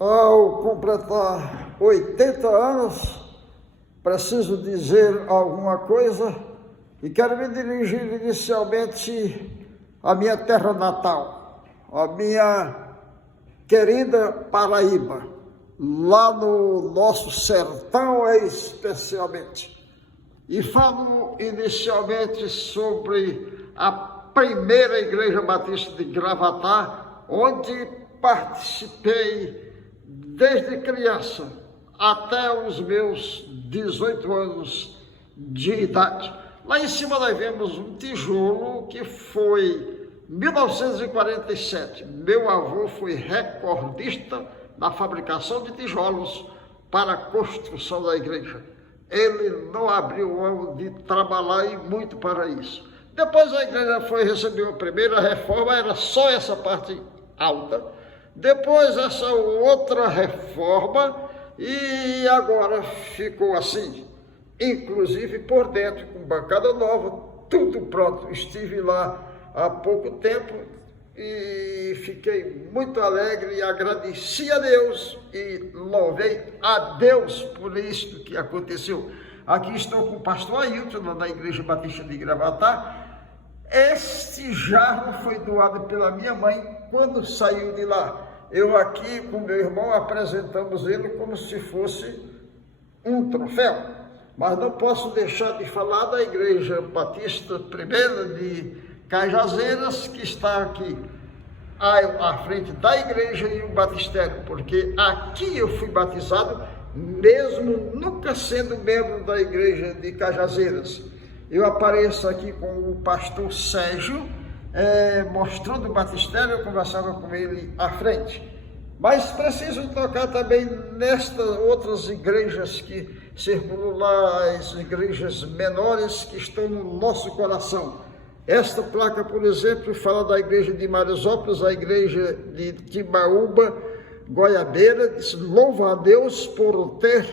Ao completar 80 anos, preciso dizer alguma coisa e quero me dirigir inicialmente à minha terra natal, à minha querida Paraíba, lá no nosso sertão especialmente. E falo inicialmente sobre a primeira Igreja Batista de Gravatá, onde participei desde criança até os meus 18 anos de idade. Lá em cima nós vemos um tijolo que foi 1947. Meu avô foi recordista na fabricação de tijolos para a construção da igreja. Ele não abriu mão de trabalhar e muito para isso. Depois a igreja recebeu a primeira reforma, era só essa parte alta. Depois essa outra reforma e agora ficou assim, inclusive por dentro, com bancada nova, tudo pronto. Estive lá há pouco tempo e fiquei muito alegre e agradeci a Deus e louvei a Deus por isso que aconteceu. Aqui estou com o pastor Ailton, da Igreja Batista de Gravatá. Este jarro foi doado pela minha mãe quando saiu de lá. Eu aqui com meu irmão apresentamos ele como se fosse um troféu. Mas não posso deixar de falar da Igreja Batista Primeira de Cajazeiras, que está aqui à frente da igreja e o batistério, porque aqui eu fui batizado, mesmo nunca sendo membro da Igreja de Cajazeiras. Eu apareço aqui com o pastor Sérgio, mostrando o batistério, eu conversava com ele à frente. Mas preciso tocar também nestas outras igrejas que circulam lá, as igrejas menores que estão no nosso coração. Esta placa, por exemplo, fala da igreja de Marisópolis, a igreja de Timbaúba, Goiabeira, diz: louva a Deus por ter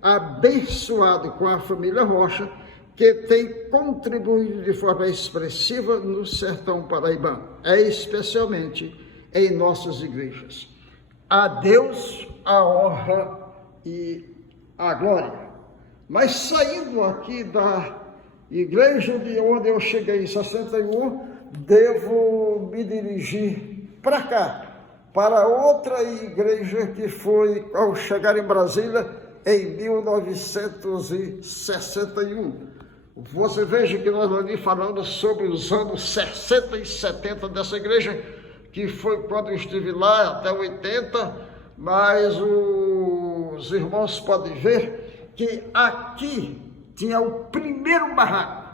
abençoado com a família Rocha, que tem contribuído de forma expressiva no sertão paraibano, especialmente em nossas igrejas. A Deus a honra e a glória. Mas saindo aqui da igreja de onde eu cheguei em 61, devo me dirigir para cá, para outra igreja que foi ao chegar em Brasília em 1961. Você veja que nós ali falamos sobre os anos 60 e 70 dessa igreja, que foi quando eu estive lá até 80, mas os irmãos podem ver que aqui tinha o primeiro barraco.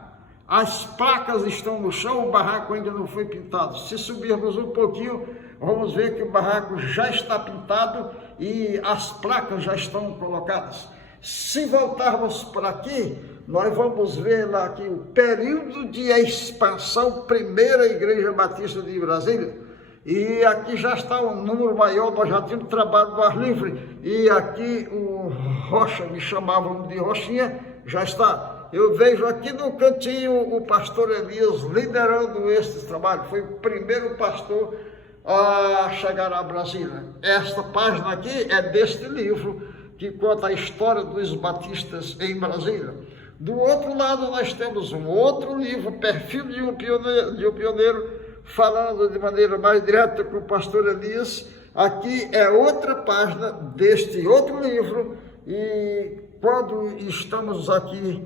As placas estão no chão, o barraco ainda não foi pintado. Se subirmos um pouquinho, vamos ver que o barraco já está pintado e as placas já estão colocadas. Se voltarmos por aqui, nós vamos ver lá aqui o período de expansão, primeira Igreja Batista de Brasília. E aqui já está um número maior, nós já tínhamos trabalho do ar livre. E aqui o Rocha, me chamavam de Rochinha, já está. Eu vejo aqui no cantinho o pastor Elias liderando este trabalho. Foi o primeiro pastor a chegar a Brasília. Esta página aqui é deste livro, que conta a história dos batistas em Brasília. Do outro lado nós temos um outro livro, Perfil de um Pioneiro, falando de maneira mais direta com o pastor Elias. Aqui é outra página deste outro livro, e quando estamos aqui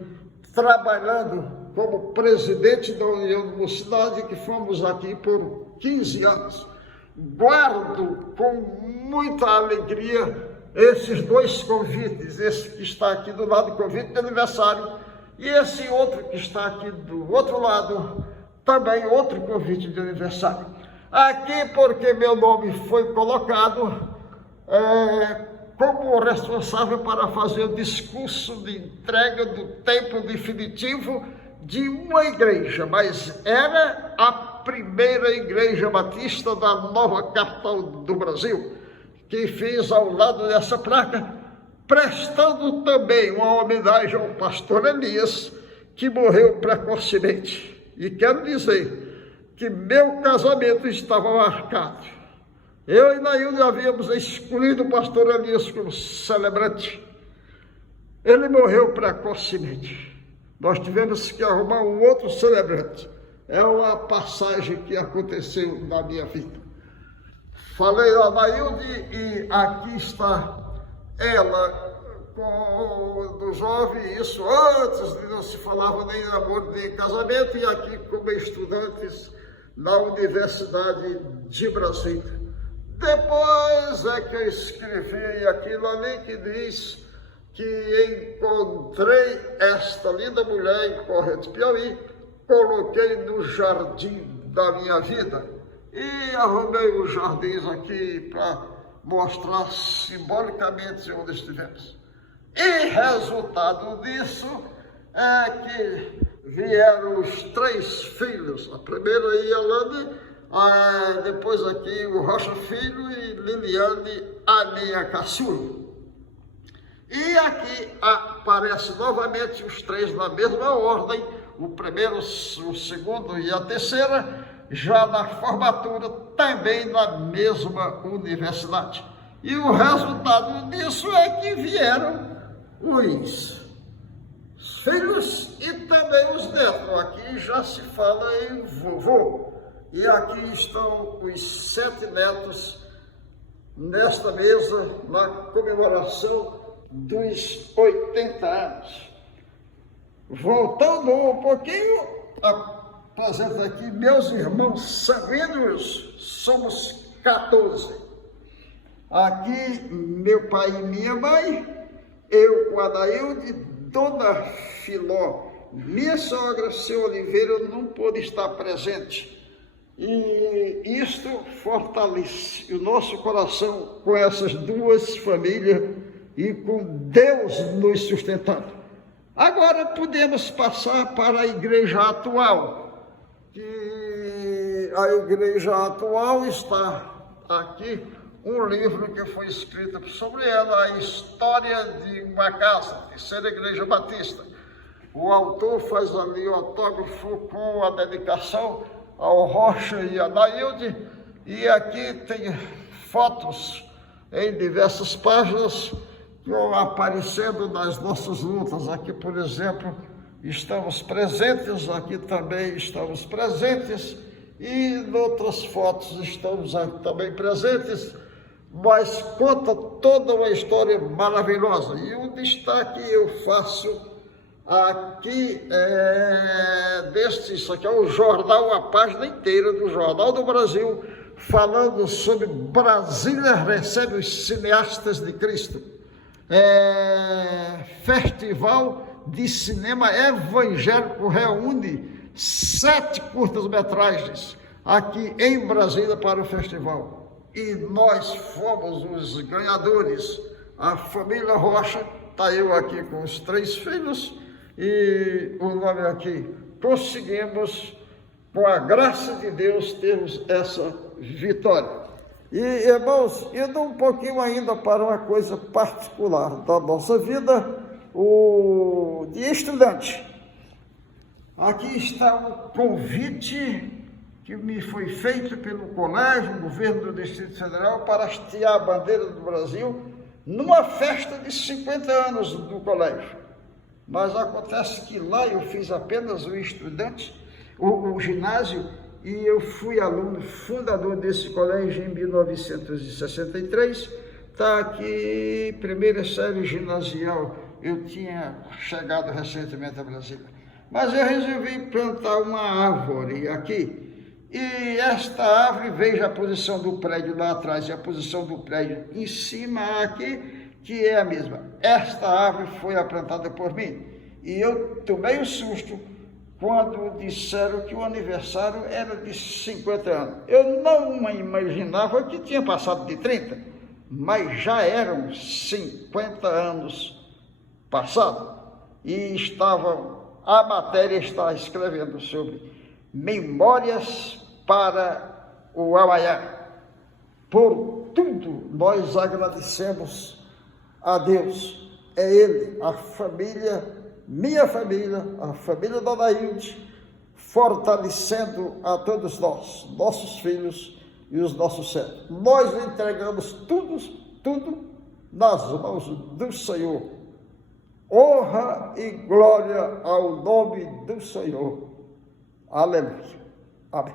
trabalhando como presidente da União de Mocidade, que fomos aqui por 15 anos, guardo com muita alegria esses dois convites, esse que está aqui do lado, convite de aniversário, e esse outro que está aqui do outro lado, também outro convite de aniversário. Aqui porque meu nome foi colocado como responsável para fazer o discurso de entrega do tempo definitivo de uma igreja, mas era a primeira Igreja Batista da nova capital do Brasil, que fiz ao lado dessa placa, prestando também uma homenagem ao pastor Elias, que morreu precocemente. E quero dizer que meu casamento estava marcado Eu e Nailde havíamos escolhido o pastor Elias como celebrante. Ele morreu precocemente. Nós tivemos que arrumar um outro celebrante. É uma passagem que aconteceu na minha vida. Falei a Nailde e aqui está ela do jovem, isso antes de não se falava nem em amor nem em casamento, e aqui como estudantes na Universidade de Brasília. Depois é que eu escrevi aquilo ali que diz que encontrei esta linda mulher em Corrente, Piauí, coloquei no jardim da minha vida e arrumei os jardins aqui para mostrar simbolicamente onde estivemos. E resultado disso é que vieram os 3 filhos, a primeira Iolande, depois aqui o Rocha Filho e Liliane, a minha caçula. E aqui aparece novamente os 3 na mesma ordem, o primeiro, o segundo e a terceira, já na formatura, também na mesma universidade. E o resultado disso é que vieram os filhos e também os netos. Aqui já se fala em vovô. E aqui estão os 7 netos nesta mesa, na comemoração dos 80 anos. Voltando um pouquinho, apresento aqui meus irmãos sanguíneos, somos 14. Aqui meu pai e minha mãe, eu com a Nailde, Dona Filó, minha sogra, seu Oliveira, não pôde estar presente. E isto fortalece o nosso coração com essas 2 famílias e com Deus nos sustentando. Agora podemos passar para a igreja atual. E a igreja atual está aqui um livro que foi escrito sobre ela, a história de uma casa, de ser a Igreja Batista. O autor faz ali o autógrafo com a dedicação ao Rocha e a Nailde, e aqui tem fotos em diversas páginas aparecendo nas nossas lutas. Aqui, por exemplo, estamos presentes, aqui também estamos presentes, e em outras fotos estamos também presentes, mas conta toda uma história maravilhosa. E o destaque eu faço aqui isso aqui é o jornal, a página inteira do Jornal do Brasil, falando sobre Brasília recebe os cineastas de Cristo. Festival de Cinema Evangélico reúne 7 curtas-metragens aqui em Brasília para o festival. E nós fomos os ganhadores. A família Rocha, está eu aqui com os 3 filhos, e o nome aqui, conseguimos, com a graça de Deus, termos essa vitória. E, irmãos, indo um pouquinho ainda para uma coisa particular da nossa vida, o de estudante. Aqui está o convite que me foi feito pelo colégio, governo do Distrito Federal, para hastear a bandeira do Brasil numa festa de 50 anos do colégio. Mas acontece que lá eu fiz apenas o estudante, o ginásio, e eu fui aluno fundador desse colégio em 1963. Está aqui, primeira série ginasial. Eu tinha chegado recentemente a Brasília. Mas eu resolvi plantar uma árvore aqui. E esta árvore, veja a posição do prédio lá atrás e a posição do prédio em cima aqui, que é a mesma. Esta árvore foi plantada por mim. E eu tomei um susto quando disseram que o aniversário era de 50 anos. Eu não imaginava que tinha passado de 30, mas já eram 50 anos passados. E a matéria está escrevendo sobre memórias para o amanhã. Por tudo nós agradecemos a Deus. É Ele, a família, minha família, a família da Nailde, fortalecendo a todos nós, nossos filhos, e os nossos servos. Nós entregamos tudo nas mãos do Senhor. Honra e glória ao nome do Senhor. Aleluia. Amém.